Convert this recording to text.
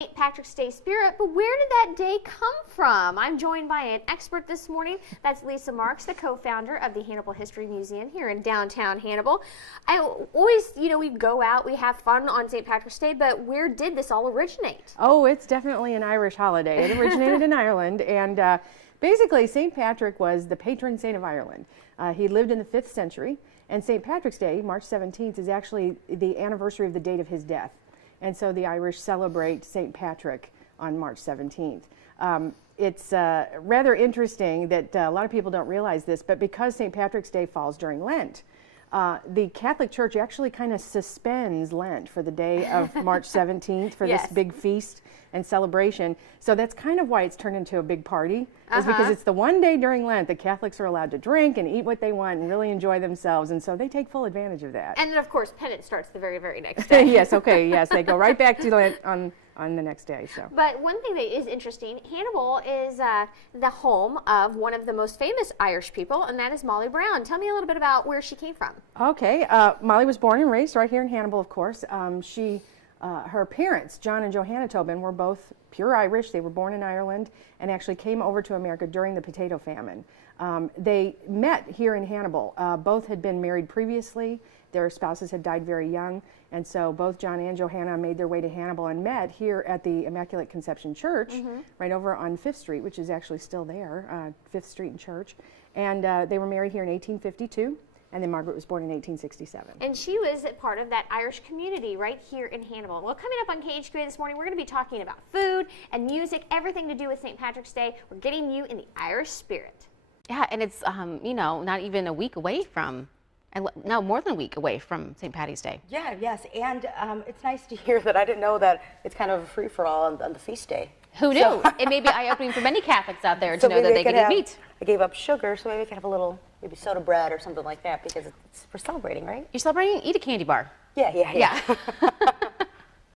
St. Patrick's Day spirit, but where did that day come from? I'm joined by an expert this morning. That's Lisa Marks, the co-founder of the Hannibal History Museum here in downtown Hannibal. I always, we go out, we have fun on St. Patrick's Day, but where did this all originate? Oh, it's definitely an Irish holiday. It originated in Ireland, and basically St. Patrick was the patron saint of Ireland. He lived in the 5th century, and St. Patrick's Day, March 17th, is actually the anniversary of the date of his death. And so the Irish celebrate St. Patrick on March 17th. It's rather interesting that a lot of people don't realize this, but because St. Patrick's Day falls during Lent, the Catholic Church actually kind of suspends Lent for the day of March 17th for this big feast and celebration. So that's kind of why it's turned into a big party, is because it's the one day during Lent that Catholics are allowed to drink and eat what they want and really enjoy themselves, and so they take full advantage of that. And then, of course, penance starts the very, very next day. Yes, they go right back to Lent on the next day. So. But one thing that is interesting, Hannibal is the home of one of the most famous Irish people, and that is Molly Brown. Tell me a little bit about where she came from. Okay, Molly was born and raised right here in Hannibal, of course. Her parents, John and Johanna Tobin, were both pure Irish. They were born in Ireland and actually came over to America during the potato famine. They met here in Hannibal. Both had been married previously. Their spouses had died very young, and so both John and Johanna made their way to Hannibal and met here at the Immaculate Conception Church, right over on 5th Street, which is actually still there, 5th Street and Church. And they were married here in 1852. And then Margaret was born in 1867. And she was a part of that Irish community right here in Hannibal. Well, coming up on KHQA this morning, we're going to be talking about food and music, everything to do with St. Patrick's Day. We're getting you in the Irish spirit. Yeah, and it's, not even a week away from, no, more than a week away from St. Patty's Day. Yeah, yes, and it's nice to hear that. I didn't know that it's kind of a free-for-all on the feast day. Who knew? So, it may be eye-opening for many Catholics out there to know that they can eat meat. I gave up sugar, so maybe I can have a little, maybe soda bread or something like that, because we're celebrating, right? You're celebrating? Eat a candy bar. Yeah.